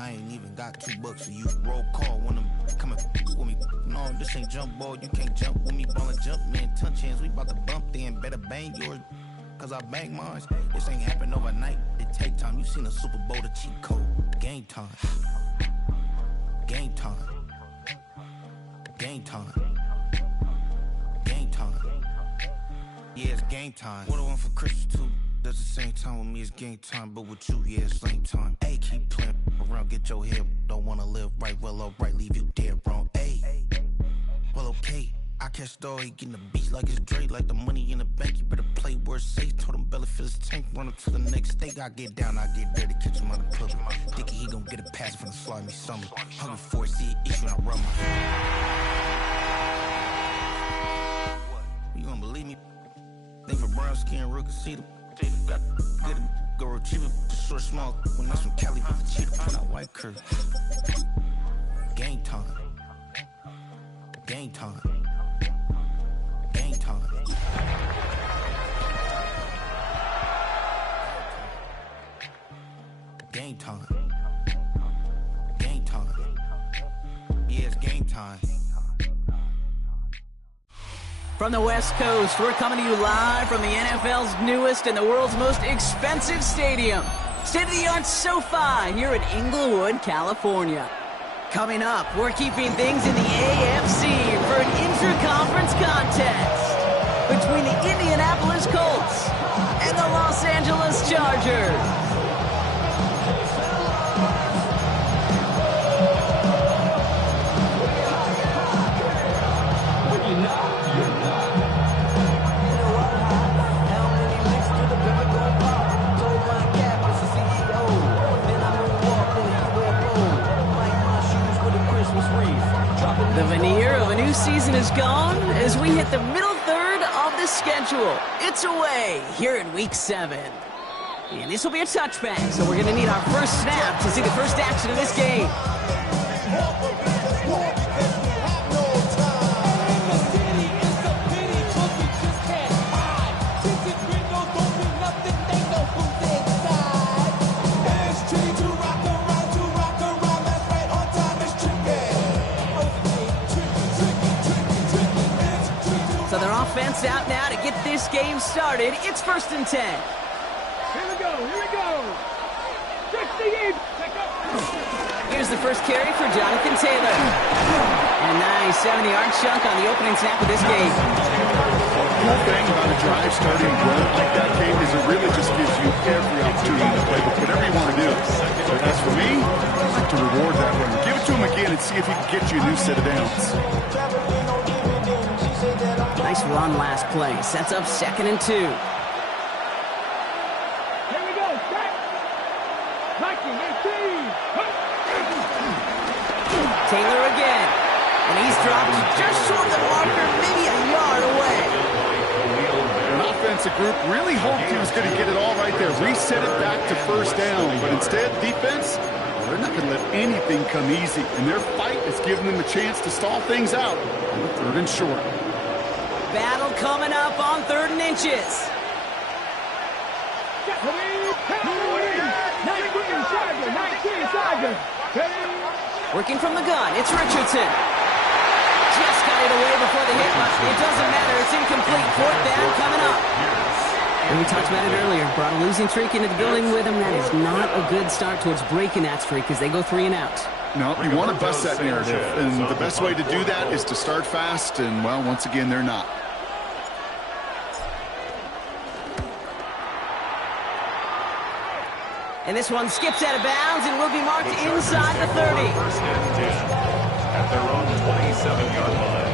I ain't even got $2 for you. Roll call when I'm coming with me. No, this ain't jump ball. You can't jump with me. Ballin' jump, man. Touch hands. We bout to bump then. Better bang yours, cause I bang mine. This ain't happen overnight. It take time. You seen a Super Bowl, the cheat code. Game time. Game time. Game time. Game time. Yeah, it's game time. What I want for Christmas too. Does the same time with me, it's game time. But with you, yeah, it's lame time. Hey, keep playing around, get your head. Don't wanna live right, well, alright, leave you dead wrong. Hey, well, okay. I catch the dog, he getting the beats like it's Dre, like the money in the bank. You better play where it's safe. Told him belly fill his tank, run up to the next state. I get down, I get dirty, catch him on the puppy. Thinking he gon' get a pass from the slimy summer. Hungry for it, see it issue, and I run my. You gonna believe me? Think for brown skin, real can see them. Got good go retrieve it, short small. When that's from Cali with the cheetah, put out white curve. Game time. Game time. Game time. Game time. Game time. Yeah, it's game time. From the West Coast, we're coming to you live from the NFL's newest and the world's most expensive stadium. State-of-the-art SoFi here in Inglewood, California. Coming up, we're keeping things in the AFC for an inter-conference contest between the Indianapolis Colts and the Los Angeles Chargers. The veneer of a new season is gone as we hit the middle third of the schedule. It's away here in Week 7. And this will be a touchback, so we're going to need our first snap to see the first action of this game. So their offense out now to get this game started. It's 1st and 10. Here we go, here we go. 68. Here's the first carry for Jonathan Taylor. And a nice 70-yard chunk on the opening snap of this game. The whole thing about a drive starting run like that game is it really just gives you every opportunity to play with whatever you want to do. So as for me, I'd like to reward that run. Give it to him again and see if he can get you a new set of downs. Nice run last play. Sets up 2nd and 2. Here we go, set. Liking and Taylor again. And he's dropped just short of the marker, maybe a yard away. An offensive group really hoped he was going to get it all right there. Reset it back to 1st down. But instead, defense, they're not going to let anything come easy. And their fight is giving them a chance to stall things out on 3rd and short. Battle coming up on 3rd and inches. Working from the gun, it's Richardson. Just got it away before the hit, but it doesn't matter. It's incomplete. 4th down coming up. And we talked about it earlier. Brought a losing streak into the building with him. That is not a good start towards breaking that streak as they go 3 and out. No, you want to bust that narrative, and the best way to do that is to start fast, and, well, once again, they're not. And this one skips out of bounds and will be marked inside the 30. First and 10 at their own 27-yard line.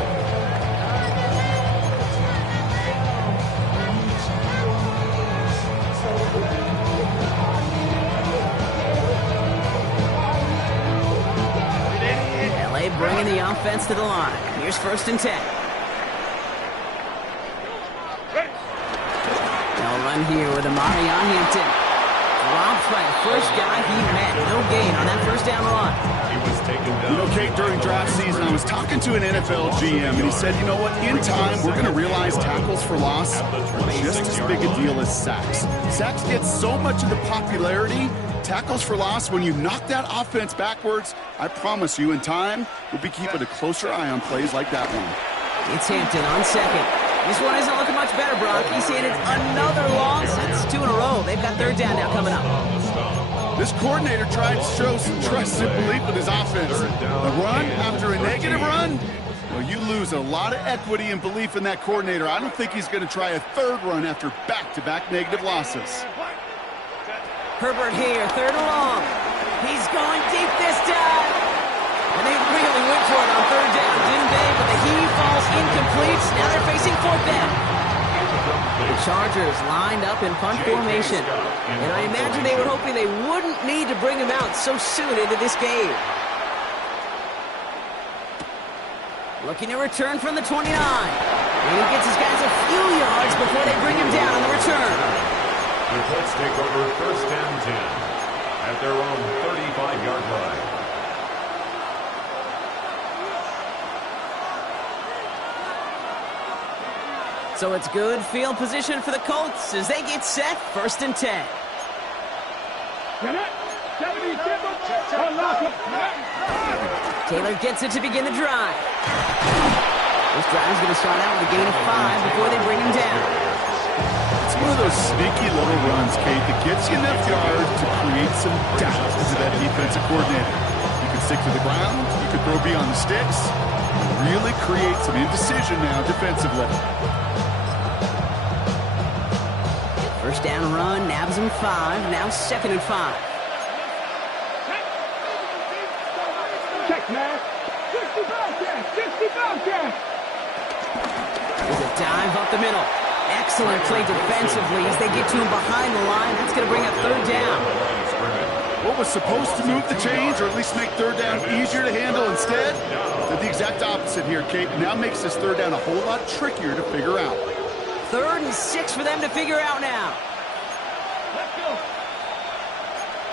LA bringing the offense to the line. Here's 1st and 10. They'll run here with Amari on Hampton. Dropped by the first guy he met. No gain on that 1st down run. He was taken down. You know, Kate, during draft season, I was talking to an NFL GM, and he said, you know what, in time, we're going to realize tackles for loss are just as big a deal as sacks. Sacks get so much of the popularity, tackles for loss, when you knock that offense backwards, I promise you in time, we'll be keeping a closer eye on plays like that one. It's Hampton on second. This one isn't looking much better, Brock. He's saying it's another loss. That's 2 in a row. They've got third down now coming up. This coordinator tried to show some trust and belief in his offense. A run after a negative run? Well, you lose a lot of equity and belief in that coordinator. I don't think he's going to try a third run after back-to-back negative losses. Herbert here, third and long. He's going deep this time. And they really went for it on third down, didn't they? But the heave falls incomplete. Now they're facing fourth down. The Chargers lined up in punt formation. And I imagine they were hoping they wouldn't need to bring him out so soon into this game. Looking to return from the 29. And he gets his guys a few yards before they bring him down on the return. The Colts take over first and 10 at their own 35-yard line. So it's good field position for the Colts as they get set, first and 10. Taylor gets it to begin the drive. This drive is going to start out with a gain of 5 before they bring him down. It's one of those sneaky little runs, Kate, that gets you enough yards to create some doubt into that defensive coordinator. You can stick to the ground, you can throw beyond the sticks, really create some indecision now defensively. First down run, nabs him 5, now second and 5. Check, man. 65 cash, 65 cash. There's a dive up the middle. Excellent play defensively as they get to him behind the line. That's going to bring up third down. What was supposed to move the chains, or at least make third down easier to handle instead, did the exact opposite here, Kate. Now makes this third down a whole lot trickier to figure out. 3rd and 6 for them to figure out now. Let's go.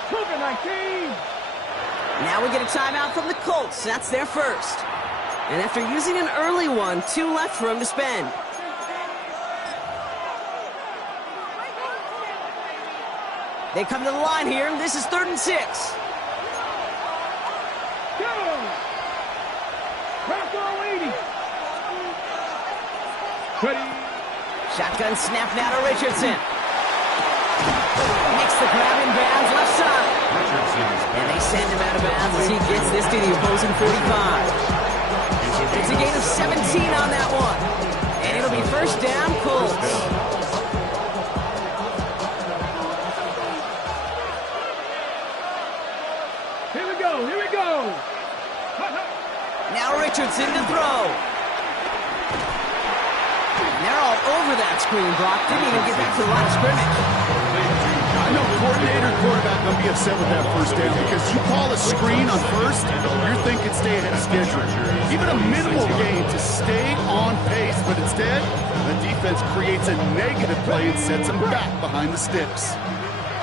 COVID-19. Now we get a timeout from the Colts. That's their first. And after using an early one, 2 left for them to spend. They come to the line here. This is 3rd and 6. Go. Bronco 80. Ready. Shotgun snap now to Richardson. Makes the grab in bounds left side. And they send him out of bounds as he gets this to the opposing 45. It's a gain of 17 on that one. And it'll be first down, Colts. Here we go, here we go. Now Richardson to throw. They're all over that screen, Brock. Didn't even get back to the line of scrimmage. I know coordinator and quarterback going to be upset with that first down because you call a screen on first, you're thinking stay ahead of schedule. Even a minimal gain to stay on pace, but instead, the defense creates a negative play and sets them back behind the sticks.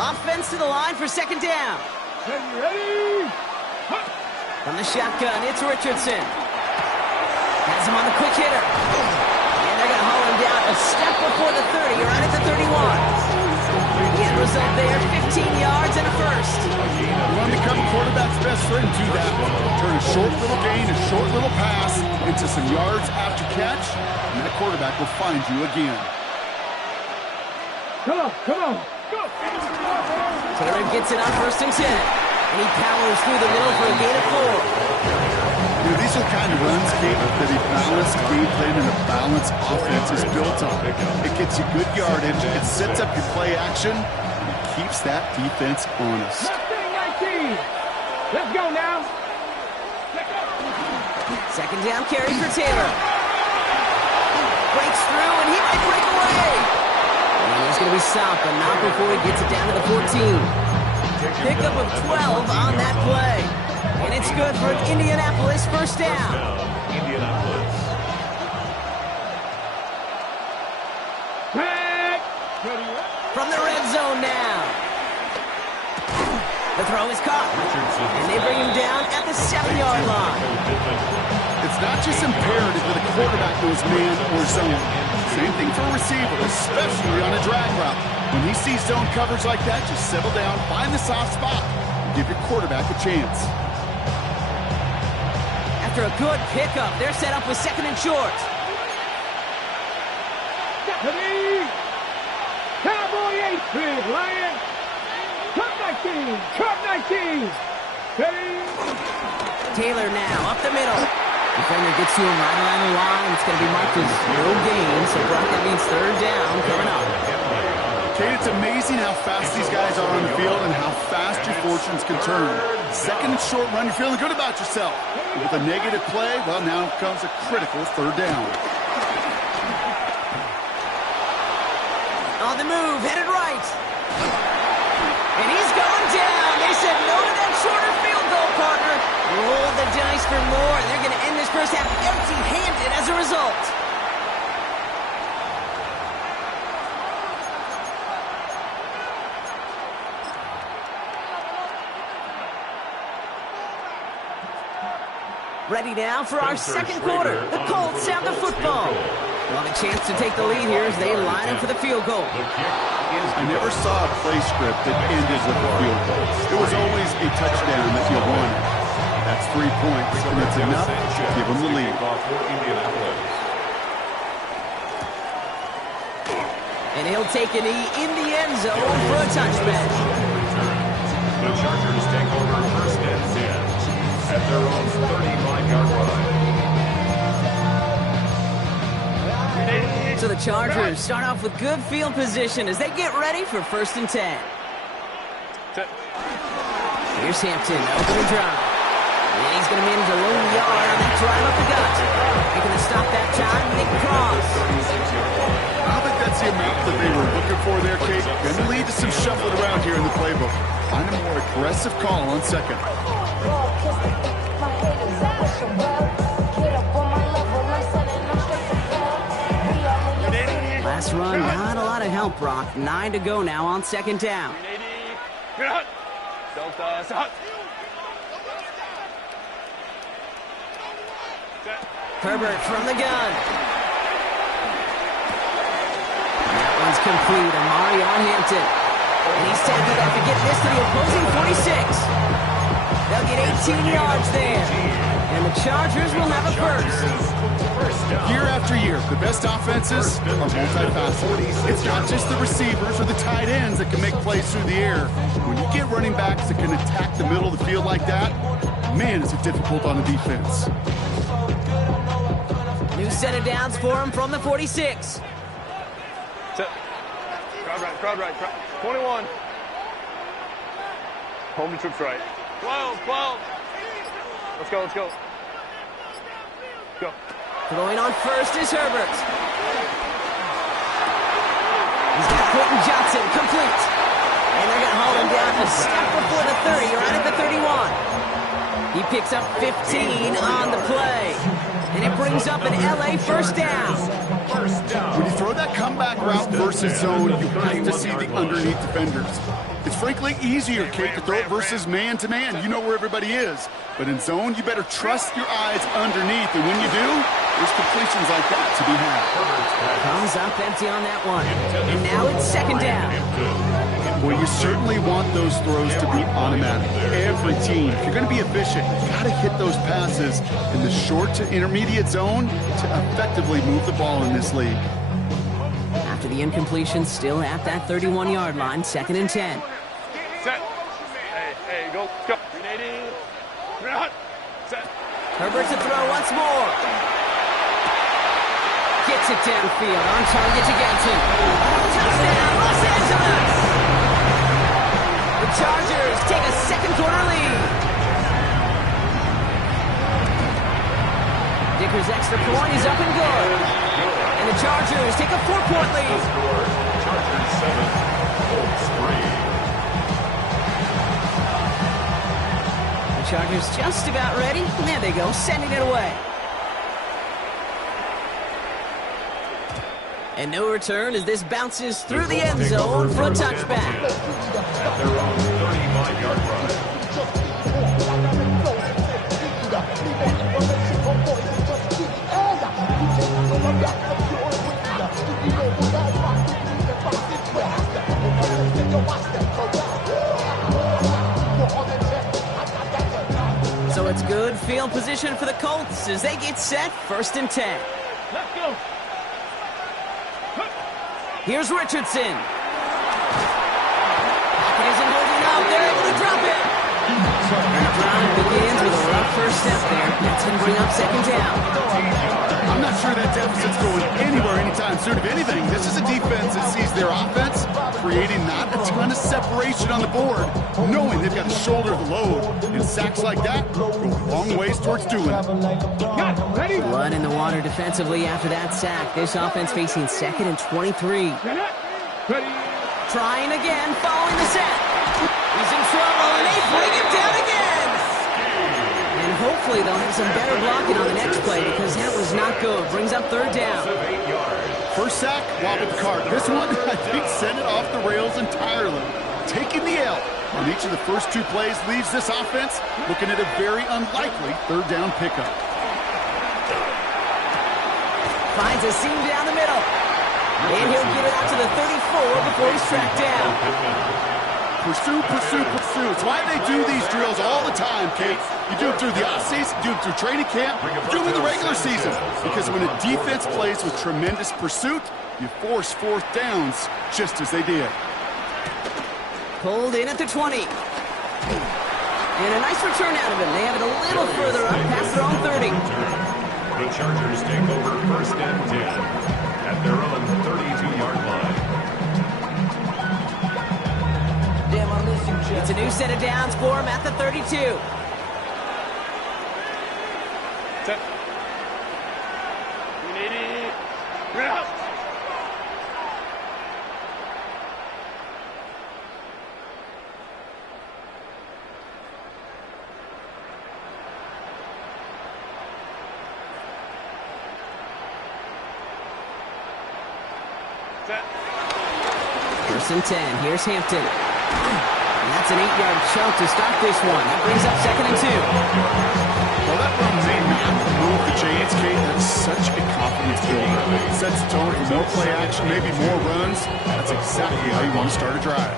Offense to the line for second down. Ready. From the shotgun, it's Richardson. Has him on the quick hitter. And they're going to haul him down a step before the 30, right at the 31. The end result there, 15 yards and a first. You want to become a quarterback's best friend, do that. Turn a short little gain, a short little pass into some yards after catch, and that quarterback will find you again. Come on, come on. Go. Taylor gets it on first and 10. And he powers through the middle for a gain of 4. You know, these are the kind of runs, Kate, that a balanced game plan and a balanced offense is built on. It gets you good yardage, it sets up your play action, and it keeps that defense honest. 19. Let's go now. Second down carry for Taylor. Breaks through, and he might break away. And he's going to be stopped, but not before he gets it down to the 14. Pickup of 12 on that play. And it's good for an Indianapolis first down. Indianapolis. Back. From the red zone now. The throw is caught. And they bring him down at the 7-yard line. It's not just imperative that a quarterback knows man or zone. Same thing for a receiver, especially on a drag route. When he sees zone coverage like that, just settle down, find the soft spot, and give your quarterback a chance. After a good pickup, they're set up with second and short. Cowboy 8, big Lion. Cut 19, cut 19. Taylor now, up the middle. Defender gets to him right around the line. It's going to be marked as no gain, so Brock, that means third down coming up. Kate, it's amazing how fast these guys are on the field and how fast your fortunes can turn. Second and short run, you're feeling good about yourself. But with a negative play, well, now comes a critical third down. On the move, headed right. And he's going down. They said no to that shorter field goal, partner. Roll the dice for more. They're going to end this first half empty-handed as a result. Ready now for our second quarter. The Colts have the football. Well, a chance to take the lead here as they line up for the field goal. I never saw a play script that ended with a field goal. It was always a touchdown that you wanted. That's 3 points, and it's enough to give them the lead. And he'll take a knee in the end zone for a touchback. The Chargers take over first and 10 at their own 35-yard line. So the Chargers start off with good field position as they get ready for first and 10. Here's Hampton, open and drive. And he's going to manage a lone yard on that drive up the gut. Making the stop that time, Nick Cross. I don't think that's the amount that they were looking for there, Kate. Going to lead to some shuffling around here in the playbook. Find a more aggressive call on second. Last run, not a lot of help, Brock. 9 to go now on second down. Herbert from the gun. That one's complete. Amari on Hampton. And he's tackled after getting this to the opposing 46. They'll get 18 yards there. And the Chargers will have a first. Year after year, the best offenses are multifaceted. It's not just the receivers or the tight ends that can make plays through the air. When you get running backs that can attack the middle of the field like that, man, is it difficult on the defense. New set of downs for him from the 46. Crowd right. 21. Home trips right. 12. Let's go. Go. Throwing on first is Herbert. He's got Quentin Johnson, complete. And they're going to haul him down a step before the 30, right at the 31. He picks up 15 on the play. And it brings up an LA first down. When you throw that comeback route versus zone, you have to see the underneath defenders. It's frankly easier, Kate, to throw it versus man-to-man. You know where everybody is. But in zone, you better trust your eyes underneath. And when you do, there's completions like that to be had. Comes up empty on that one. And now it's second down. Well, you certainly want those throws to be automatic. Every team, if you're going to be efficient, you've got to hit those passes in the short to intermediate zone to effectively move the ball in this league. After the incompletion, still at that 31-yard line, second and 10. Set. Hey, go. Set. Herbert to throw once more. Gets it downfield, on target to Ganton. Touchdown, Los Angeles! The Chargers take a second quarter lead. Dicker's extra point is up and good. And the Chargers take a 4-point lead. Chargers 7, Colts 3. The Chargers just about ready. And there they go, sending it away. And no return as this bounces through the end zone for a touchback. At their own 35-yard line. good field position for the Colts as they get set 1st and 10. Let's go. Here's Richardson. Pocket isn't holding up. They're able to drop it. And the drive begins with a rough first step there. That's going to bring up 2nd down. I'm not sure that deficit's going anywhere anytime soon. If anything, this is a defense that sees their offense creating not a ton of separation on the board, knowing they've got to shoulder the load. And sacks like that go a long ways towards doing it. Ready? Blood in the water defensively after that sack. This offense facing 2nd and 23. Ready? Trying again, following the set. He's in trouble, and they bring him down again. And hopefully they'll have some better blocking on the next play because that was not good. Brings up 3rd down. First sack, wobbled the cart. This one, I think, sent it off the rails entirely. Taking the L on each of the first 2 plays leaves this offense looking at a very unlikely 3rd down pickup. Finds a seam down the middle. And he'll get it out to the 34 before he's tracked down. Pursue, pursue, pursue. It's why they do these drills all the time, Kate. You do it through the offseason, you do it through training camp, you do it in the regular season. Because when a defense plays with tremendous pursuit, you force 4th downs just as they did. Pulled in at the 20. And a nice return out of him. They have it a little further up past their own 30. The Chargers take over 1st and 10 at their own 32-yard line. It's a new set of downs for him at the 32. Set. Ready? Set. 1st and 10. Here's Hampton. And that's an 8-yard chunk to start this one. That brings up 2nd and 2. Well, that run may not move the chains, Kate. That's such a confidence builder. It sets the tone for more play action, maybe more runs. That's exactly how you want to start a drive.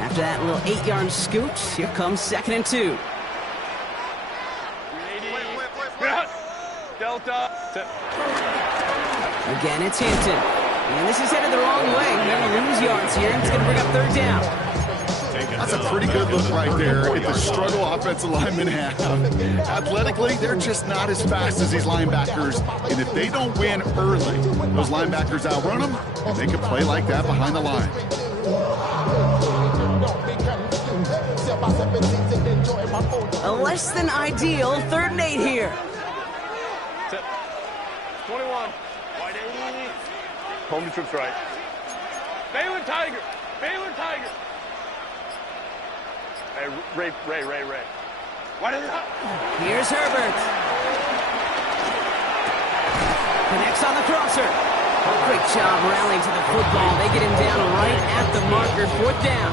After that little 8-yard scoot, here comes 2nd and 2. Delta. Again, it's Hampton. And this is headed the wrong way. They're going to lose yards here. It's going to bring up 3rd down. That's a pretty good look right there at the struggle offensive linemen have. Athletically, they're just not as fast as these linebackers. And if they don't win early, those linebackers outrun them, and they can play like that behind the line. A less than ideal 3rd and 8 here. 21. Wide 80. Home to trips right. Baylor Tiger. Baylor Tiger. Hey, Ray. Wide 80. Here's Herbert. Connects on the crosser. Great job rallying to the football. They get him down right at the marker. 4th down.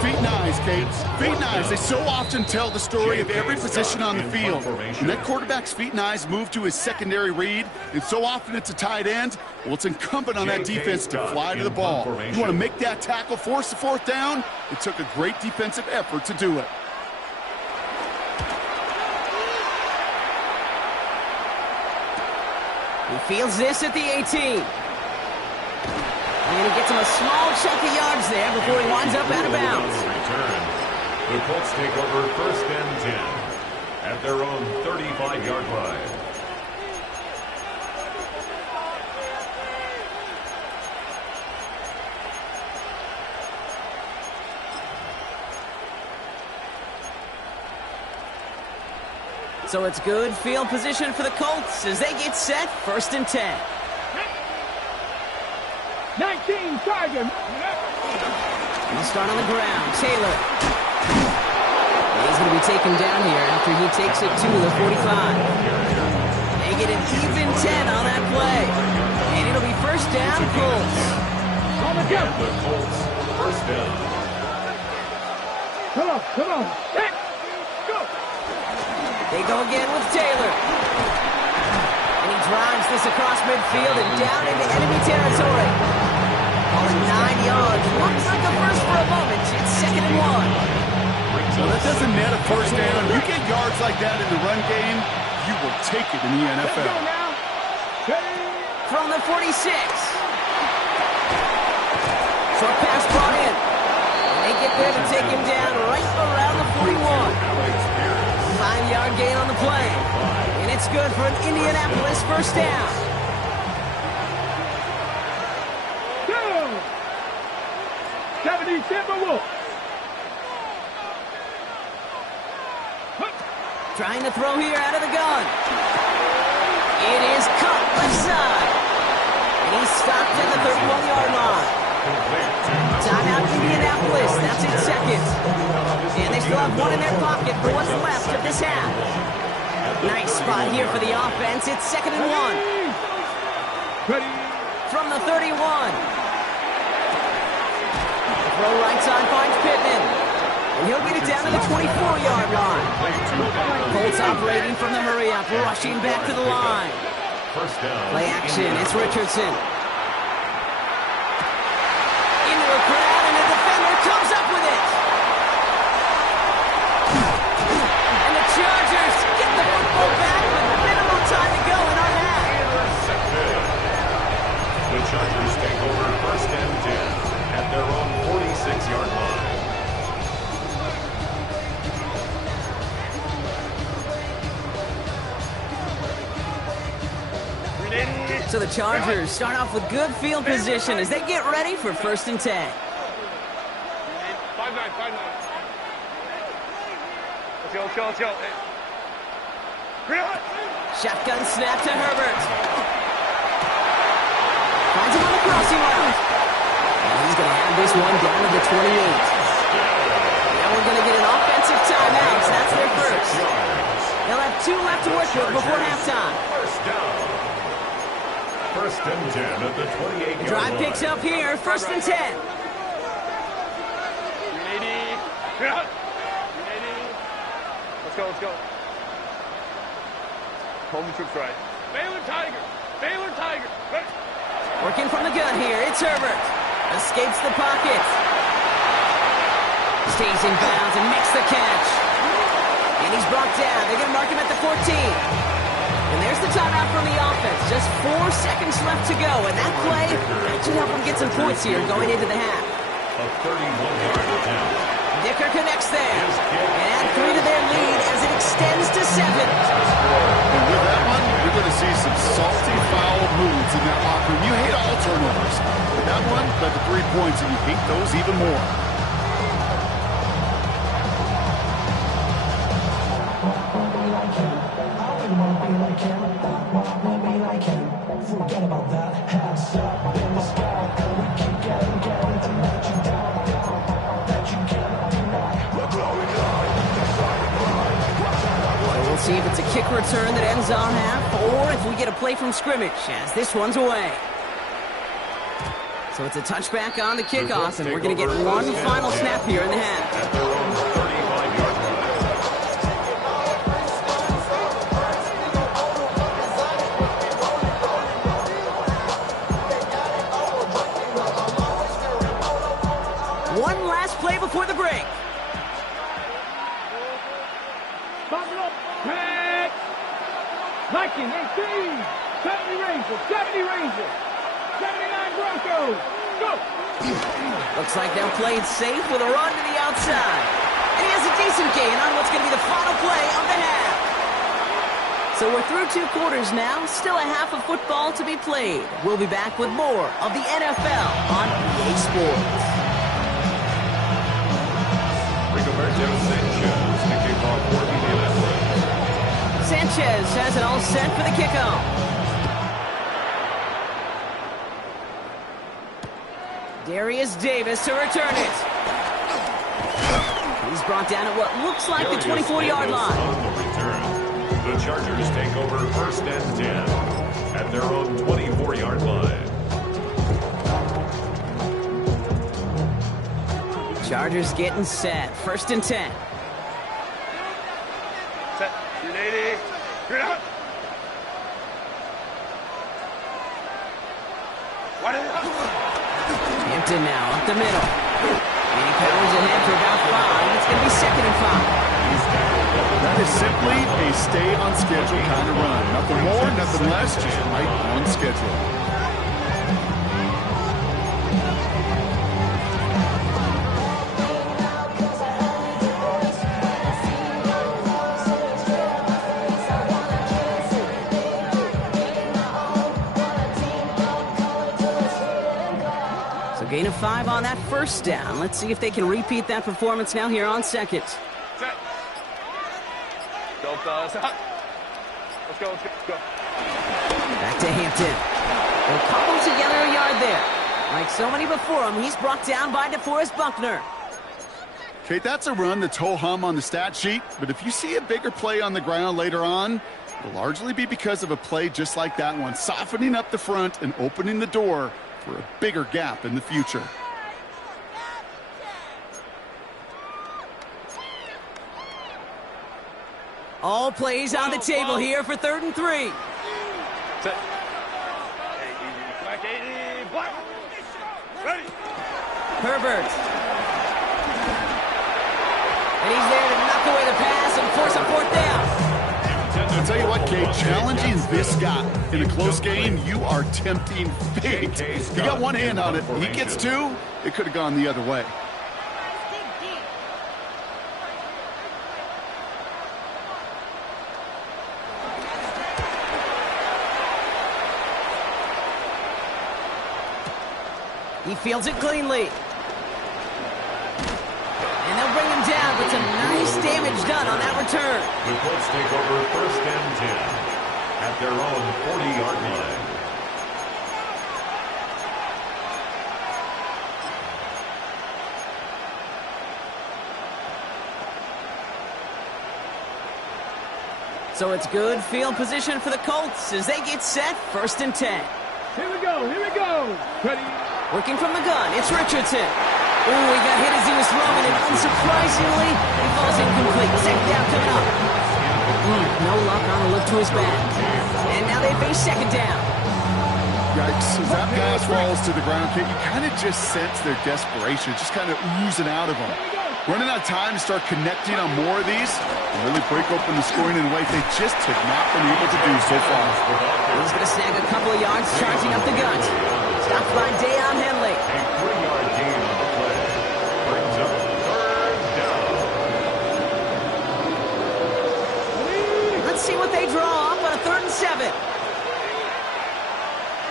Feet and eyes, Kate. Feet and eyes. They so often tell the story of every position on the field. When that quarterback's feet and eyes move to his secondary read, and so often it's a tight end, well, it's incumbent on that defense to fly to the ball. You want to make that tackle, force the 4th down? It took a great defensive effort to do it. He fields this at the 18. And he gets him a small chunk of yards there before he winds up out of bounds. The Colts take over 1st and 10 at their own 35-yard line. So it's good field position for the Colts as they get set 1st and 10. 19 Tiger. He'll start on the ground. Taylor. He's going to be taken down here after he takes it to the 45. They get an even 10 on that play. And it'll be 1st down, Colts. On the jump. The Colts, 1st down. Come on. Set. Go. They go again with Taylor. And he drives this across midfield and down into enemy territory. All at 9 yards. Looks like a first for a moment. It's 2nd and 1. So let's doesn't net a first down. You get yards like that in the run game, you will take it in the Let's go NFL. now. Ready? From the 46. Short pass brought in. And they get there to take him down right around the 41. 5-yard gain on the play. And it's good for an Indianapolis first down. Go! 70 Timberwolves. Trying to throw here out of the gun. It is caught left side. And he's stopped at the 31-yard line. Timeout Indianapolis. That's in seconds. And they still have one in their pocket for what's left of this half. Nice spot here for the offense. It's 2nd and 1. Ready? From the 31. Throw right side finds Pittman. And he'll get it down to the 24-yard line. Colts operating from the hurry-up, rushing back to the line. First down. Play action, it's Richardson. Into a crowd, and the defender comes up with it. And the Chargers get the football back with minimal time to go in our half. Intercepted. The Chargers take over first and 10 at their own 46-yard line. So the Chargers start off with good field position as they get ready for 1st and 10. 5-9, 5-9. Let's go. Hey. Shotgun snap to Herbert. Finds him on the crossing route. And he's going to have this one down to the 28. Now we're going to get an offensive timeout. So that's their first. They'll have 2 left to work with before halftime. First down. First and 10 at the 28-yard Drive line. picks up here. 1st and 10. 380. Let's go. Home troops right. Baylor Tiger. Right. Working from the gun here. It's Herbert. Escapes the pocket. Stays in bounds and makes the catch. And he's brought down. They're going to mark him at the 14. And there's the timeout from the offense. Just 4 seconds left to go. And that play should help them get some points here going into the half. A 31-yard attempt. Dicker connects there. And add 3 to their lead as it extends to 7. And with that one, you're going to see some salty, foul moves in that locker room. You hate all turnovers. But that one led to 3 points, and you hate those even more. Forget about that. Hands up in the sky, and we keep getting to let you down, that you cannot deny. We're growing So we'll see if it's a kick return that ends on half, or if we get a play from scrimmage as this one's away. So it's a touchback on the kickoff, and we're going to get one final snap here in the half. At their own 35-yard line. One last play before the break. Buckle up. Pack. Viking 18. 70 Rangers. 79 Broncos. Go. Looks like they'll play it safe with a run to the outside. And he has a decent gain on what's going to be the final play of the half. So we're through 2 quarters now. Still a half of football to be played. We'll be back with more of the NFL on EA Sports. Rigoberto Sanchez to kick off for Indianapolis. Sanchez has it all set for the kickoff. Darius Davis to return it. He's brought down at what looks like the 24-yard line. On the return, the Chargers take over first and 10 at their own 24-yard line. Chargers getting set. 1st and 10. Set. 380. You're out. What is it? Hampton now up the middle. And he powers ahead for about 5. It's going to be 2nd and That is simply a stay-on-schedule kind of run. Nothing more, nothing less, just right on schedule. So gain of 5 on that first down. Let's see if they can repeat that performance now here on second. Set. Stop. Let's go. Back to Hampton. They'll cobble together a yard there. Like so many before him, he's brought down by DeForest Buckner. Okay, that's a run that's ho-hum on the stat sheet, but if you see a bigger play on the ground later on, it'll largely be because of a play just like that one, softening up the front and opening the door for a bigger gap in the future. All plays on the table here for 3rd and 3. Set. Black 80. Black. Ready. Herbert. And he's there to knock away the pass and force a 4th down. I'll tell you what, Kate, challenging this guy in a close game, you are tempting fate. He got one hand on it. He gets 2. It could have gone the other way. He fields it cleanly. And they'll bring him down, but some nice damage done on that return. The Colts take over 1st and 10 at their own 40-yard line. So it's good field position for the Colts as they get set 1st and 10. Here we go. Ready. Working from the gun, it's Richardson. Ooh, he got hit as he was throwing, and unsurprisingly, he falls incomplete. 2nd down coming up. No luck on the look to his back. And now they face 2nd down. Yikes, as that pass falls to the ground, Kate, you kind of just sense their desperation, just kind of oozing out of them. Running out of time to start connecting on more of these and really break open the scoring in a way they just have not been able to do so far. He's going to snag a couple of yards charging up the gut. Stopped by Deion Henley. A 3-yard gain on the play. Brings up 3rd down. Let's see what they draw up on a 3rd and 7.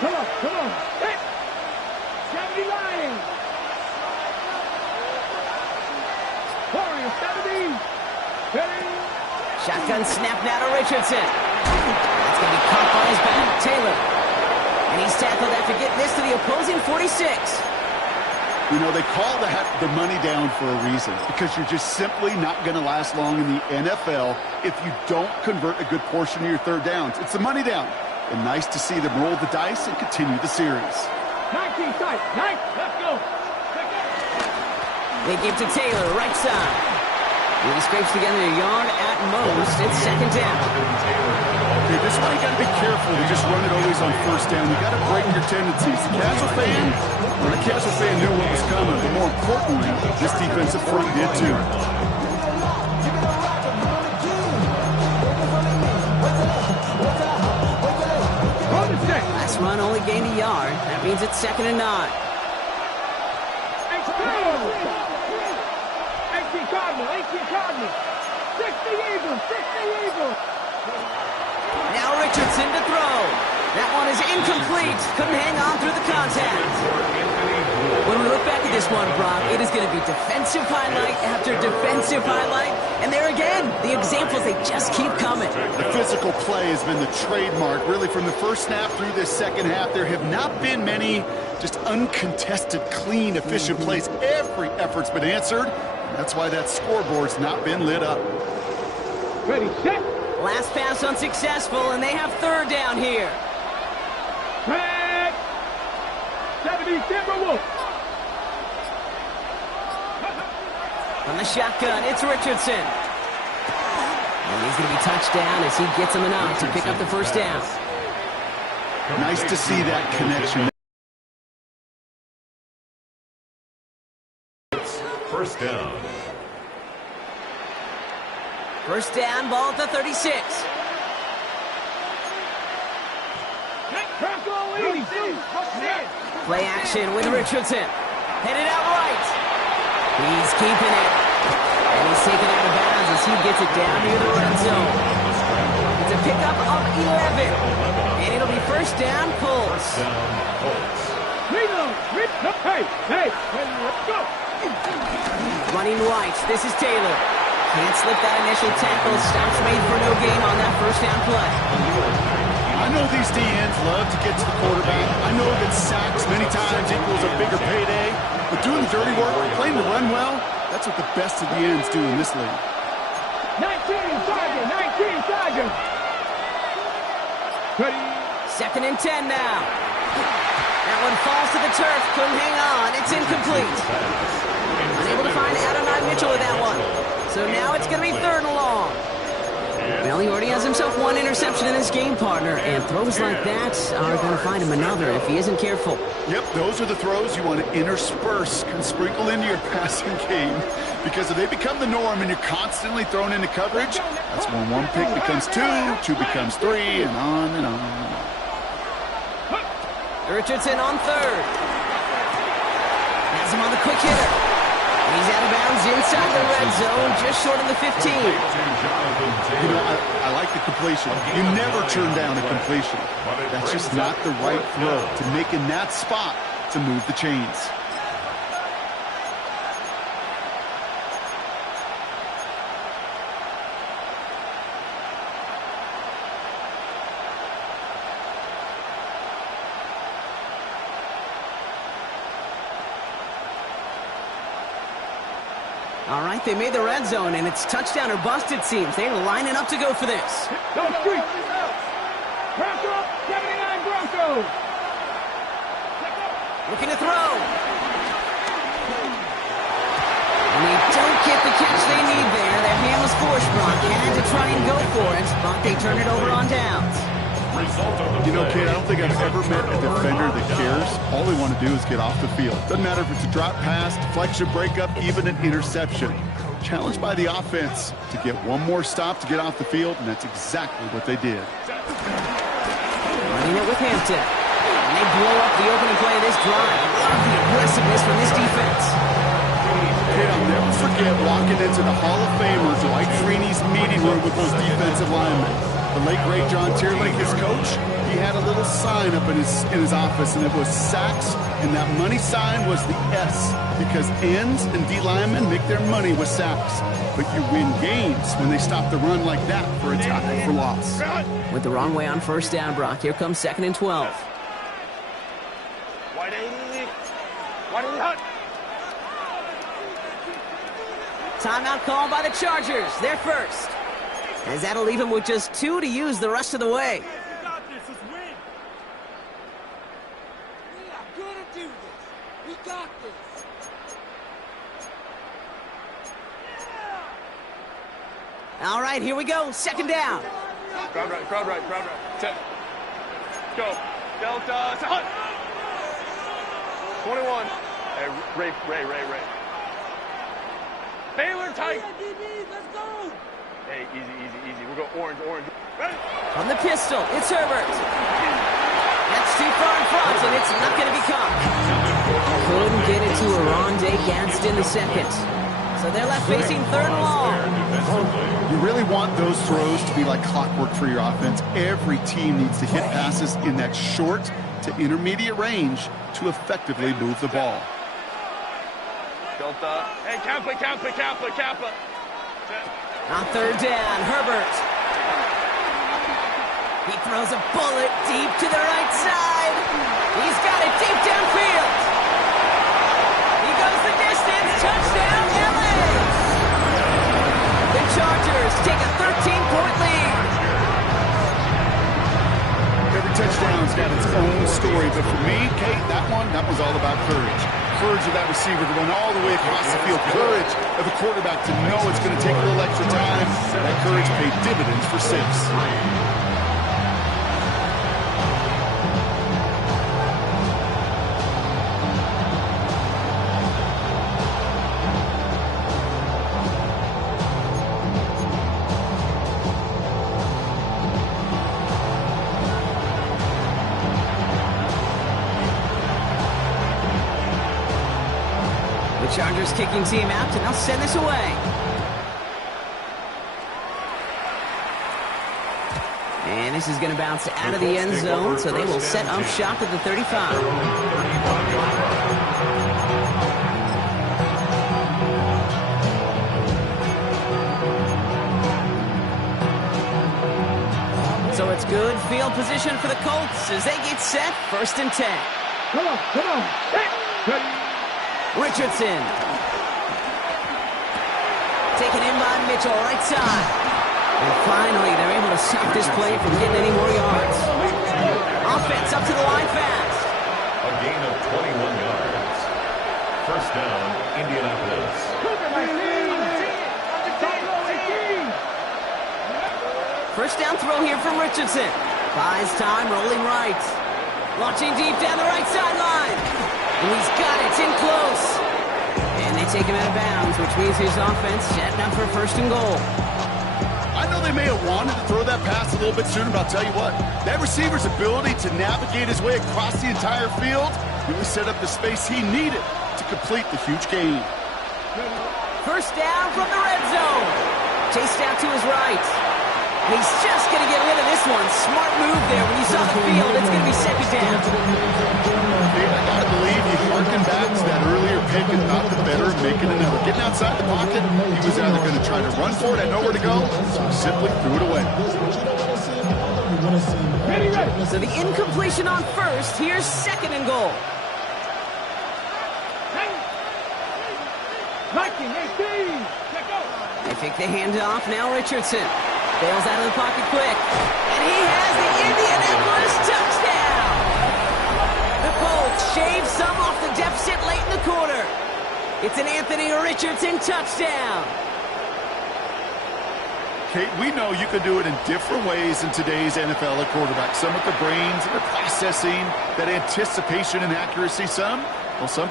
Come on. Hey. 70 line. Warrior 70. Ready. Shotgun snap now to Richardson. That's going to be caught by his back, Taylor. And he's tackled after getting this to the opposing 46. You know, they call that the money down for a reason, because you're just simply not going to last long in the NFL if you don't convert a good portion of your 3rd downs. It's the money down. And nice to see them roll the dice and continue the series. 19 side. 9. Let's go. They give to Taylor, right side. He scrapes together a yard at most. It's 2nd down. Okay, this is why you got to be careful to just run it always on 1st down. You got to break your tendencies. The casual fan knew what was coming, but more importantly, this defensive front did too. Last run only gained a yard. That means it's 2nd and 9. Cardinal. 60 Eagles. Now Richardson to throw. That one is incomplete. Couldn't hang on through the contact. When we look back at this one, Brock, it is going to be defensive highlight after defensive highlight. And there again, the examples, they just keep coming. The physical play has been the trademark. Really, from the first snap through this 2nd half, there have not been many just uncontested, clean, efficient plays. Every effort's been answered. That's why that scoreboard's not been lit up. Ready, set. Last pass unsuccessful, and they have 3rd down here. Red. 70 Timberwolves. From the shotgun, it's Richardson. And he's going to be touched down as he gets him enough to pick up the 1st down. Nice to see that connection. 1st down. First down, ball at the 36. Play action with Richardson. Headed out right. He's keeping it. And he's taken out of bounds as he gets it down near the red zone. It's a pickup of 11. And it'll be first down, Colts. Hey, let's go. Running right. This is Taylor. Can't slip that initial tackle. Stops made for no gain on that first down play. I know these DNs love to get to the quarterback. I know that sacks many times equals a bigger payday. But doing the dirty work, playing to run well, that's what the best of the ends do in this league. 19 Sergeant. Ready. 2nd and 10 now. That one falls to the turf. Couldn't hang on. It's incomplete. Unable to find Adonai Mitchell with that one. So now it's going to be 3rd and long. Well, he already has himself one interception in his game, partner, and throws like that are going to find him another if he isn't careful. Yep, those are the throws you want to intersperse and sprinkle into your passing game, because if they become the norm and you're constantly thrown into coverage, that's when one pick becomes two becomes three, and on and on and on. Richardson on 3rd. Has him on the quick hitter. He's out of bounds inside the red zone, just short of the 15. You know, I like the completion. You never turn down a completion. That's just not the right throw to make in that spot to move the chains. All right, they made the red zone, and it's touchdown or bust, it seems. They're lining up to go for this. Go street. Bronco, 79 Broncos. Looking to throw. And they don't get the catch they need there. Their hand was forced, Brock. Had to try and go for it, but they turn it over on downs. You know, kid, I don't think I've ever met a defender that cares. All they want to do is get off the field. Doesn't matter if it's a drop pass, deflection, breakup, even an interception. Challenged by the offense to get one more stop to get off the field, and that's exactly what they did. Running it with Hampton. And they blow up the opening play of this drive. Love the aggressiveness from this defense. Kid, I'll never forget walking into the Hall of Famer Dwight Freeney's meeting room with those defensive linemen. The late, great John Tierlake, his coach, he had a little sign up in his office, and it was sacks, and that money sign was the S, because ends and D linemen make their money with sacks. But you win games when they stop the run like that for a tackle for loss. Went the wrong way on first down, Brock. Here comes 2nd and 12. Wide 80 hut. Timeout called by the Chargers. They're first. As that'll leave him with just 2 to use the rest of the way. We got this. Let's win. We are gonna do this. We got this. All right, here we go. 2nd down. Crowd right. 10. Go. Delta. Hut. 21. Hey, Ray. Baylor Tiger. Let's go. Hey, easy. We'll go orange. Ready? On the pistol, it's Herbert. That's too far in front, and it's not going to be caught. Couldn't get it to Aronde Gadsden the second. So they're left facing 3rd and long. You really want those throws to be like clockwork for your offense. Every team needs to hit passes in that short to intermediate range to effectively move the ball. Delta. Hey, Kappa. On 3rd down, Herbert. He throws a bullet deep to the right side. He's got it deep downfield. He goes the distance. Touchdown, LA. The Chargers take a 13-point lead. Every touchdown's got its own story, but for me, Kate, that was all about courage. Courage of that receiver to run all the way across the field. Courage of the quarterback to know it's going to take a little extra time. That courage paid dividends for 6. Chargers kicking team out, and they'll send this away. And this is going to bounce out of the end zone, so they will set up shop at the 35. So it's good field position for the Colts as they get set, 1st and 10. Come on. Richardson. Taken in by Mitchell, right side. And finally, they're able to stop this play from getting any more yards. Offense up to the line fast. A gain of 21 yards. 1st down, Indianapolis. First down throw here from Richardson. Buys time, rolling right. Launching deep down the right sideline. And he's got it. It's in close. And they take him out of bounds, which means his offense setting up for 1st and goal. I know they may have wanted to throw that pass a little bit sooner, but I'll tell you what, that receiver's ability to navigate his way across the entire field really set up the space he needed to complete the huge gain. First down from the red zone. Chased out to his right. And he's just going to get rid of this one. Smart move there. When you saw the field, it's going to be 2nd down. I gotta believe he harkened back to that earlier pick and thought the better of making another. Getting outside the pocket, he was either going to try to run for it, had nowhere to go, so he simply threw it away. So the incompletion on 1st. Here's 2nd and goal. They take the handoff. Now Richardson bails out of the pocket quick. And he has the Indianapolis touchdown. The Colts shave some off the deficit late in the quarter. It's an Anthony Richardson touchdown. Kate, we know you can do it in different ways in today's NFL at quarterback. Some with the brains, their processing, that anticipation and accuracy. Some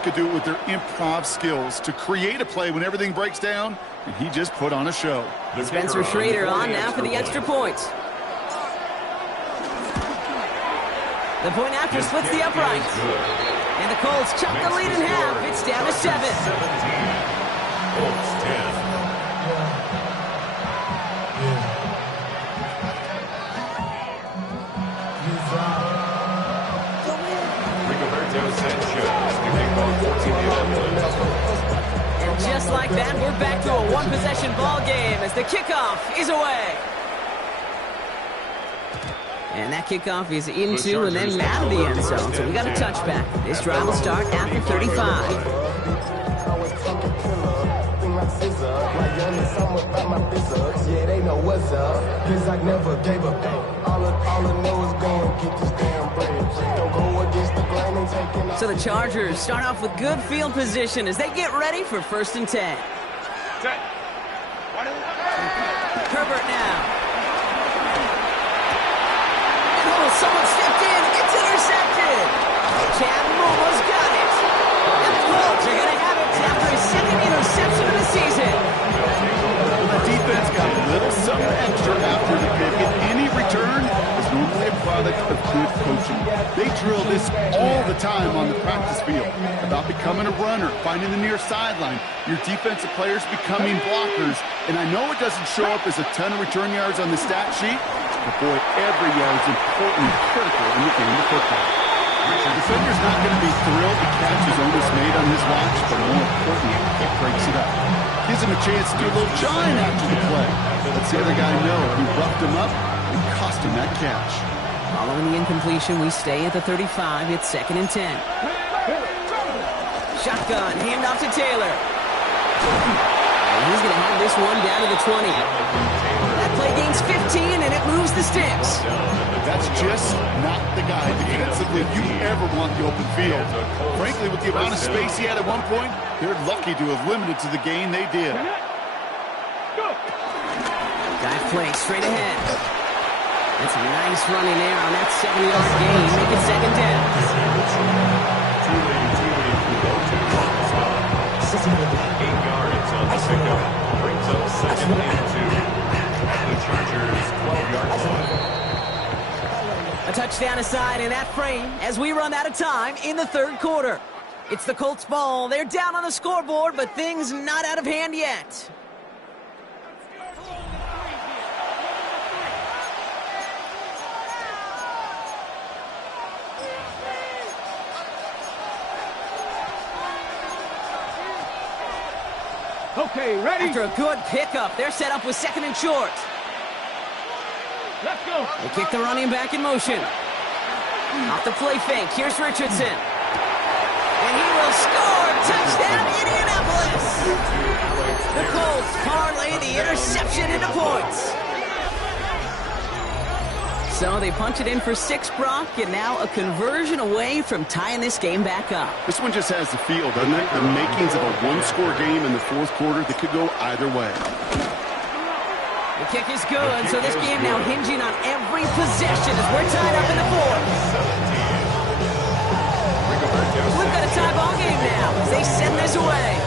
could do it with their improv skills to create a play when everything breaks down, and he just put on a show. Spencer Schrader on now for the extra point. The point after splits the upright. And the Colts chop the lead in half. It's down to 7. Colts 10. And just like that, we're back to a one-possession ball game as the kickoff is away. And that kickoff is into and then out of the end zone, so we got a touchback. This drive will start after 35. So the Chargers start off with good field position as they get ready for 1st and 10. Herbert now. Someone stepped in. It's intercepted. Chad Momo's got it. And the Colts are going to have it after his 2nd interception of the season. The defense got a little something extra after the pick, and any return is normally a product of good coaching. They drill this all the time on the practice field about becoming a runner, finding the near sideline, your defensive players becoming blockers. And I know it doesn't show up as a ton of return yards on the stat sheet, but boy, every yard is important and critical in the game of football. The defender's not going to be thrilled the catch is almost made on his watch, but more importantly, it breaks it up. Gives him a chance to do a little shine after the play. Lets the other guy know he roughed him up and cost him that catch. Following the incompletion, we stay at the 35. It's 2nd and 10. Shotgun, handoff to Taylor. And he's going to have this one down to the 20. That play gains 15, and it moves the sticks. That's just not the guy defensively you ever want the open field. Frankly, with the amount of space he had at one point, they're lucky to have limited to the gain they did. Dive play straight ahead. That's a nice running there on that 7-yard gain. Make it 2nd down. 8 yards on the pickup. Brings up 2nd and 2. The Chargers 12-yard line. A touchdown aside in that frame as we run out of time in the 3rd quarter. It's the Colts ball. They're down on the scoreboard, but things not out of hand yet. Okay, ready? After a good pickup, they're set up with 2nd and short. Let's go. They kick the running back in motion. Off the play fake, here's Richardson. And he will score! Touchdown, Indianapolis! The Colts parlay the interception into points. So they punch it in for 6, Brock, and now a conversion away from tying this game back up. This one just has the feel, doesn't it? The makings of a one-score game in the 4th quarter that could go either way. The kick is good, so this game now hinging on every possession as we're tied up in the 4th. We've got a tie ball game now as they send this away.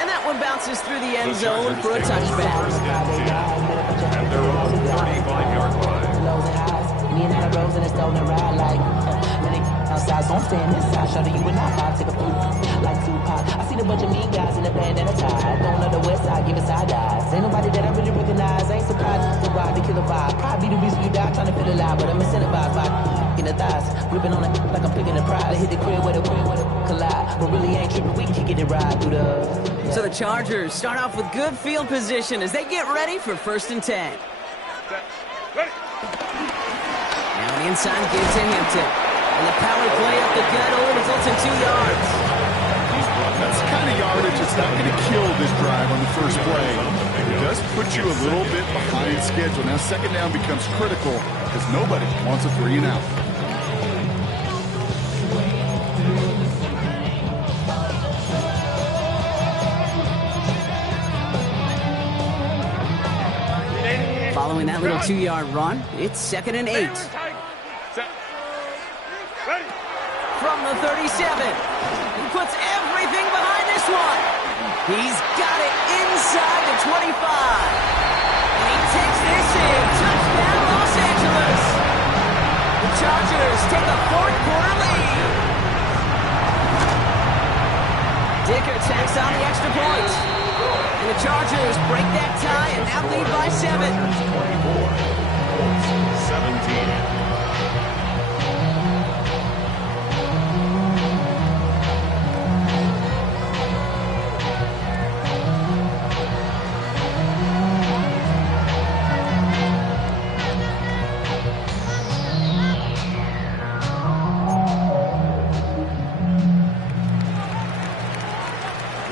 And that one bounces through the end zone for a touchback. At their own 35-yard line. Lows and highs, me and Anna Rose in a stolen ride like many outside, so I'm staying inside. Show you and I take a food like Tupac. I see a bunch of mean guys in a band and a tie. Don't know the west side, give it side eyes. Ain't nobody that I really recognize. Ain't surprised to ride the killer vibe. Probably the reason you die trying to feel alive, but I'm incentivized by in the thighs, gripping on it like I'm picking a prize. I hit the crib with a collide, but really ain't tripping. We kicking it right through the. So the Chargers start off with good field position as they get ready for 1st and 10. Ready. Now an inside give to Hampton. And the power play up the gut only results in 2 yards. That's the kind of yardage that's not going to kill this drive on the first play. It does put you a little bit behind schedule. Now 2nd down becomes critical because nobody wants a 3 and out. Following that little 2-yard run, it's 2nd and 8. Ready. From the 37, he puts everything behind this one. He's got it inside the 25. And he takes this in. Touchdown, Los Angeles. The Chargers take a 4th quarter lead. Dicker tacks on the extra point. And the Chargers break that tie and now lead by 7. 17.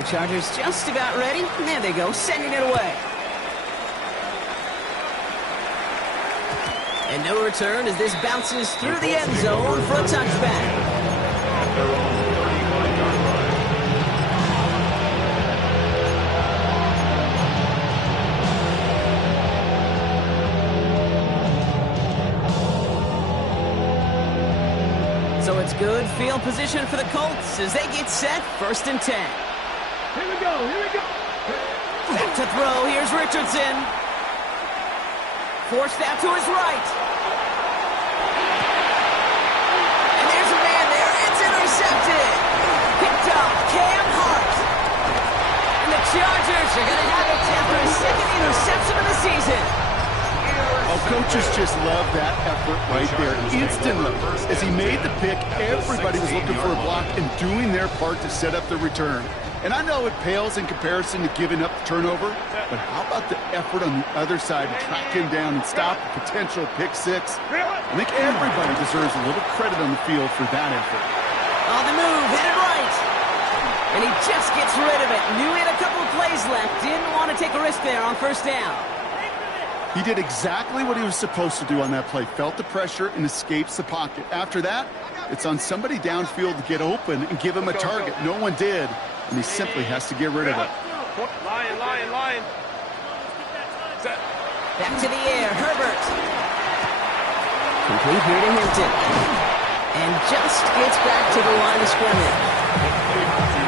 Chargers just about ready. And there they go, sending it away. And no return as this bounces through the end zone for a touchback. At their own 35-yard line. So it's good field position for the Colts as they get set 1st and 10. Here we go. Back to throw, here's Richardson. Forced out to his right. And there's a man there, it's intercepted. Picked up, Cam Hart. And the Chargers are going to have it after his 2nd interception of the season. Oh, coaches just love that effort right there. Instantly, as he made the pick, everybody was looking for a block and doing their part to set up the return. And I know it pales in comparison to giving up the turnover, but how about the effort on the other side to track him down and stop a potential pick 6? I think everybody deserves a little credit on the field for that effort. On the move, headed right. And he just gets rid of it. Knew he had a couple of plays left. Didn't want to take a risk there on 1st down. He did exactly what he was supposed to do on that play. Felt the pressure and escapes the pocket. After that, it's on somebody downfield to get open and give him a target. No one did, and he simply has to get rid of it. Lion. Set. Back to the air, Herbert. Complete here to Hampton. And just gets back to the line of scrimmage.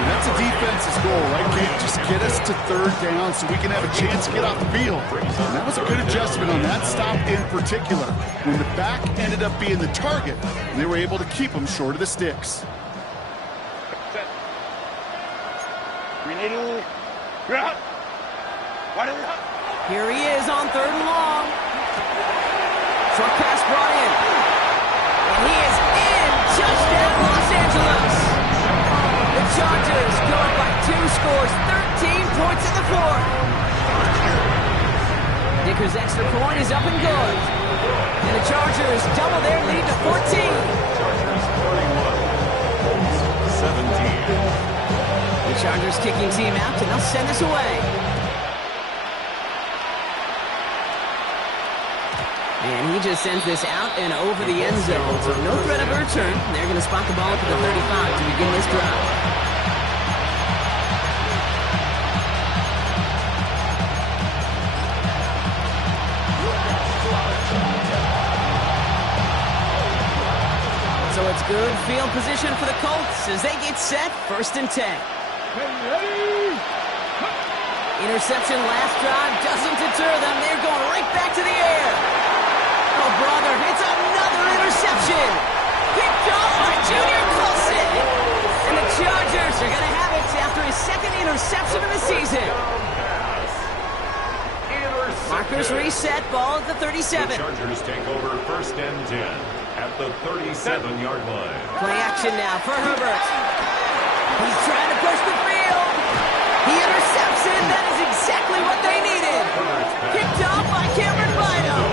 That's a defense as goal, right, Kate? Just get us to third down so we can have a chance to get off the field. And that was a good adjustment on that stop in particular, when the back ended up being the target, and they were able to keep him short of the sticks. Here he is on third and long. Short pass brought in. And he is in. Touchdown, Los Angeles. The Chargers go up by 2 scores, 13 points in the fourth. Dicker's extra point is up and good. And the Chargers double their lead to 14. Chargers 31, Colts 17. The Chargers kicking team out, and they'll send this away. And he just sends this out and over the end zone. So no threat of a return. They're going to spot the ball up at the 35 to begin this drive. So it's good field position for the Colts as they get set, 1st and 10. Interception last drive doesn't deter them. They're going right back to the air. Oh, brother, it's another interception. Picked off by Junior Colson. And the Chargers are going to have it after his 2nd interception of the season. Markers reset, ball at the 37. The Chargers take over 1st and 10 at the 37-yard line. Play action now for Herbert. He's trying to push the field. He intercepts it. That is exactly what they needed. Picked off by Cameron Bynum.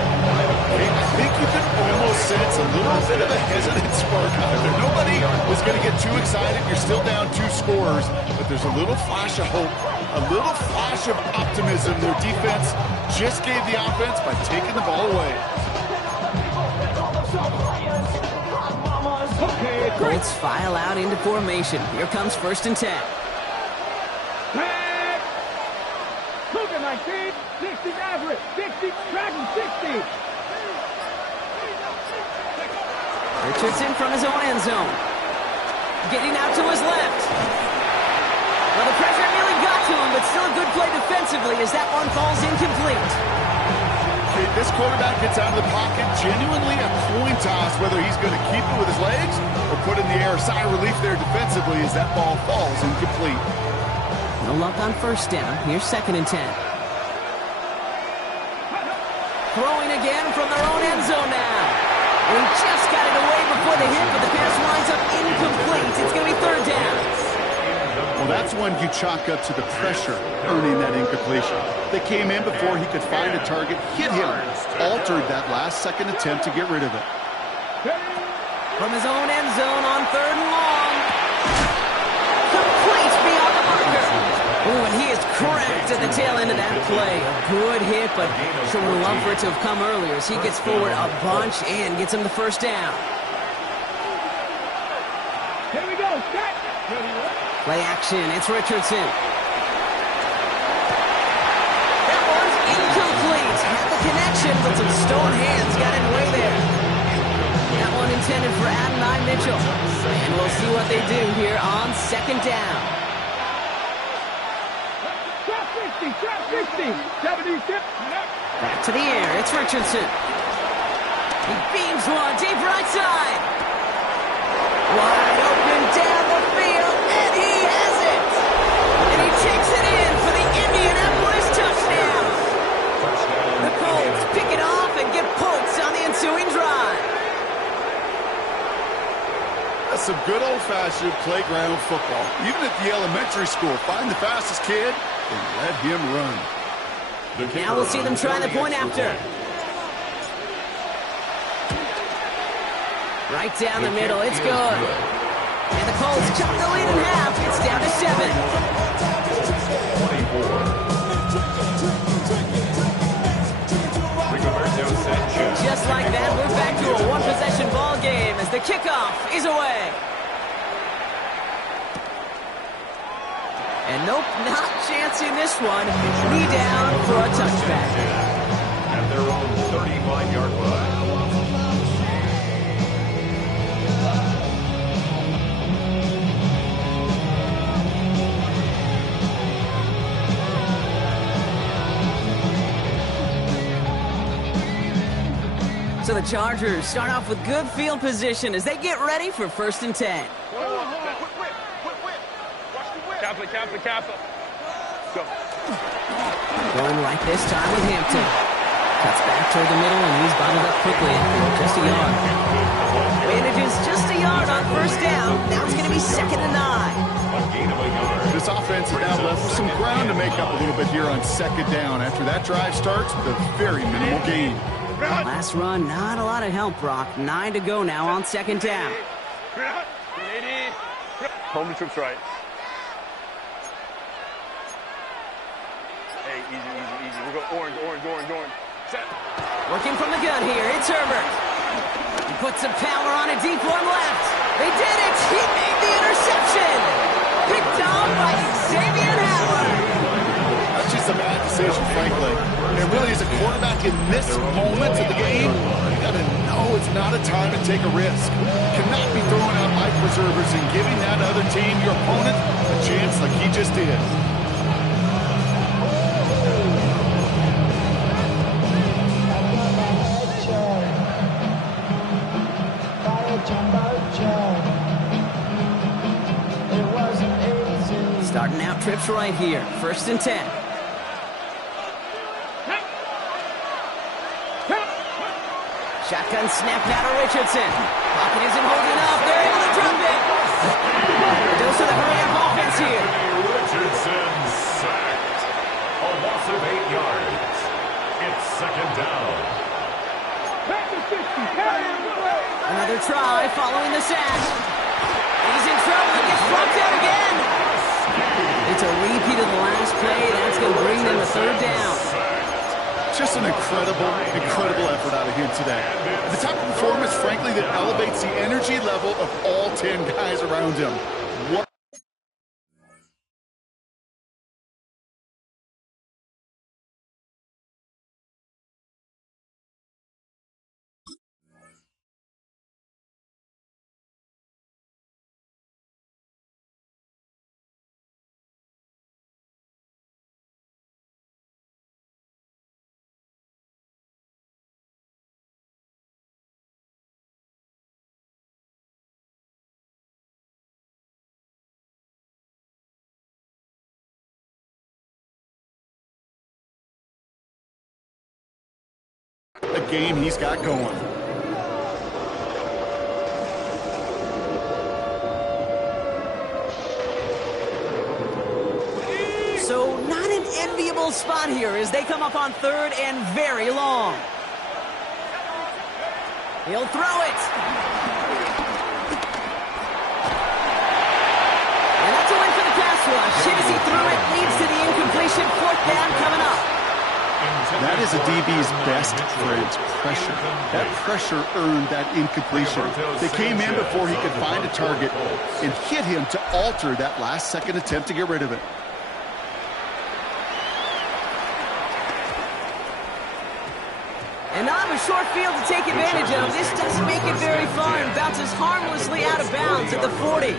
I think you can almost sense a little bit of a hesitant spark out there. Nobody was going to get too excited. You're still down 2 scores, but there's a little flash of hope, a little flash of optimism. Their defense just gave the offense by taking the ball away. Colts file out into formation. Here comes 1st and 10. Cougar 19, 60 Maverick, 60, Dragon 60. Richardson from his own end zone. Getting out to his left. Well, the pressure nearly got to him, but still a good play defensively as that one falls incomplete. This quarterback gets out of the pocket, genuinely a coin toss whether he's going to keep it with his legs or put in the air. Sigh of relief there defensively as that ball falls incomplete. No luck on 1st down. Here's 2nd and 10. Throwing again from their own end zone now. And he just got it away before the hit, but the pass winds up incomplete. It's going to be 3rd down. Well, that's when you chalk up to the pressure earning that incompletion. They came in before he could find a target, hit him, altered that last-second attempt to get rid of it. From his own end zone on 3rd and long. Complete beyond the marker. Ooh, and he is cracked at the tail end of that play. A good hit, but sure would love for it to have come earlier as he gets forward a bunch and gets him the 1st down. Here we go, set. Play action, it's Richardson. That one's incomplete. Had the connection, but some stone hands got in the way there. That one intended for Adonai Mitchell. And we'll see what they do here on 2nd down. Trap 60, trap 60. 70, tip. Back to the air, it's Richardson. He beams one deep right side. Wide open down the field, and he has it! And he takes it in for the Indianapolis touchdown! The Colts pick it off and get points on the ensuing drive. That's some good old-fashioned playground football. Even at the elementary school, find the fastest kid and let him run. Now we'll see them try the point after. Right down the middle, it's good. And the Colts cut the lead in half. It's down to 7. Just like that, we're back to a one-possession ball game as the kickoff is away. And nope, not chancing this one. Knee down for a touchback. At their own 35-yard line. the Chargers start off with good field position as they get ready for 1st and 10. Kappa. Go. Going right this time with Hampton. Cuts back toward the middle, and he's bottled up quickly at just a yard. Manages just a yard on 1st down. Now it's going to be 2nd and 9. A gain of a yard. This offense is now left with some ground to make up a little bit here on 2nd down after that drive starts with a very minimal gain. Last run, not a lot of help, Brock. 9 to go now on 2nd down. Home to trips right. Hey, easy. We'll go orange. Set. Working from the gun here, it's Herbert. He puts some power on a deep one left. They did it! He made the interception! Picked off by Xavier Howard. That's just a bad decision, frankly. It really is a quarterback in this moment of the game. You got to know it's not a time to take a risk. You cannot be throwing out life preservers and giving that other team, your opponent, a chance like he just did. Starting out trips right here. 1st and 10. Shotgun snap now to Richardson. Pocket isn't holding up. They're able to drop it. Dose of the hurry-up offense here. Richardson sacked. A loss of 8 yards. It's 2nd down. Another try following the sack. He's in trouble and gets blocked out again. It's a repeat of the last play. That's going to bring them to 3rd down. Just an incredible effort out of him today. The type of performance, frankly, that elevates the energy level of all 10 guys around him. What a game he's got going. So not an enviable spot here as they come up on 3rd and very long. He'll throw it. And that's a win for the pass rush. Hit as he threw it, leads to the incompletion. 4th down coming up. That is a DB's best friend, pressure. That pressure earned that incompletion. They came in before he could find a target and hit him to alter that last-second attempt to get rid of it. And now a short field to take advantage of. This doesn't make it very far and bounces harmlessly out of bounds at the 40.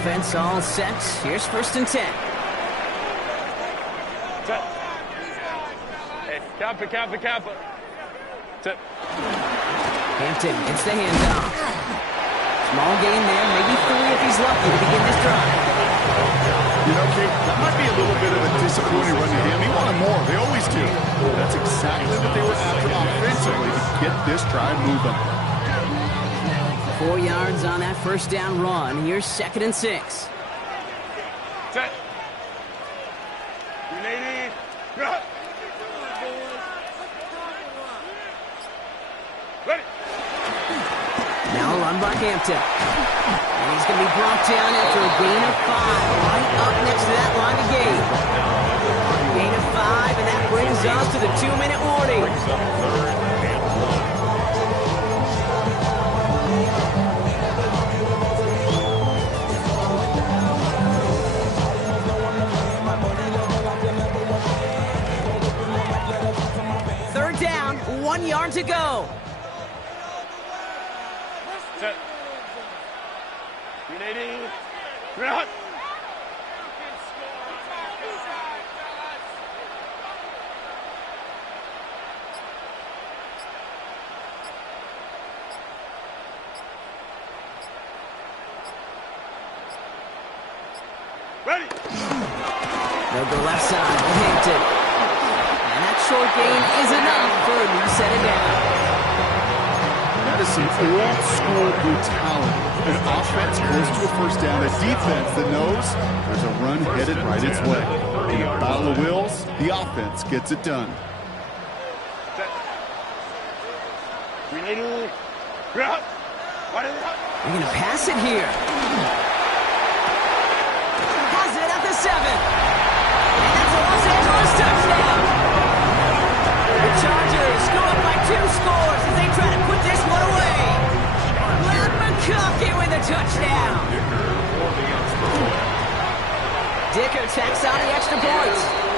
Offense all set. Here's 1st and 10. Set. Hey, Kappa. Set. Hampton gets the handoff. Small gain there, maybe 3 if he's lucky to begin this drive. You know, Kate, that might be a little bit of a disappointing run to him. He wanted more. They always do. That's exactly what they were after offensively to get this drive moving. 4 yards on that 1st down run. Here's 2nd and 6. Set. Ready. Ready. Now a run by Hampton. And he's going to be brought down after a gain of 5. Right up next to that line of gain. Gain of 5, and that brings us to the 2-minute warning. Third down, 1 yard to go. Set. Ready. Run. Ready. They'll go left side with Hampton. And that short gain is enough for a new set of down. That is some old-school brutality. An offense goes to a first down, a defense that knows there's a run headed right its way. In a battle of wills, the offense gets it done. Ready. Run. They're going to pass it here. Has it at the 7. And that's a Los Angeles touchdown. The Chargers go up by 2 scores as they try to put this one away. Glad McConkey with the touchdown. Dicker tacks on the extra point.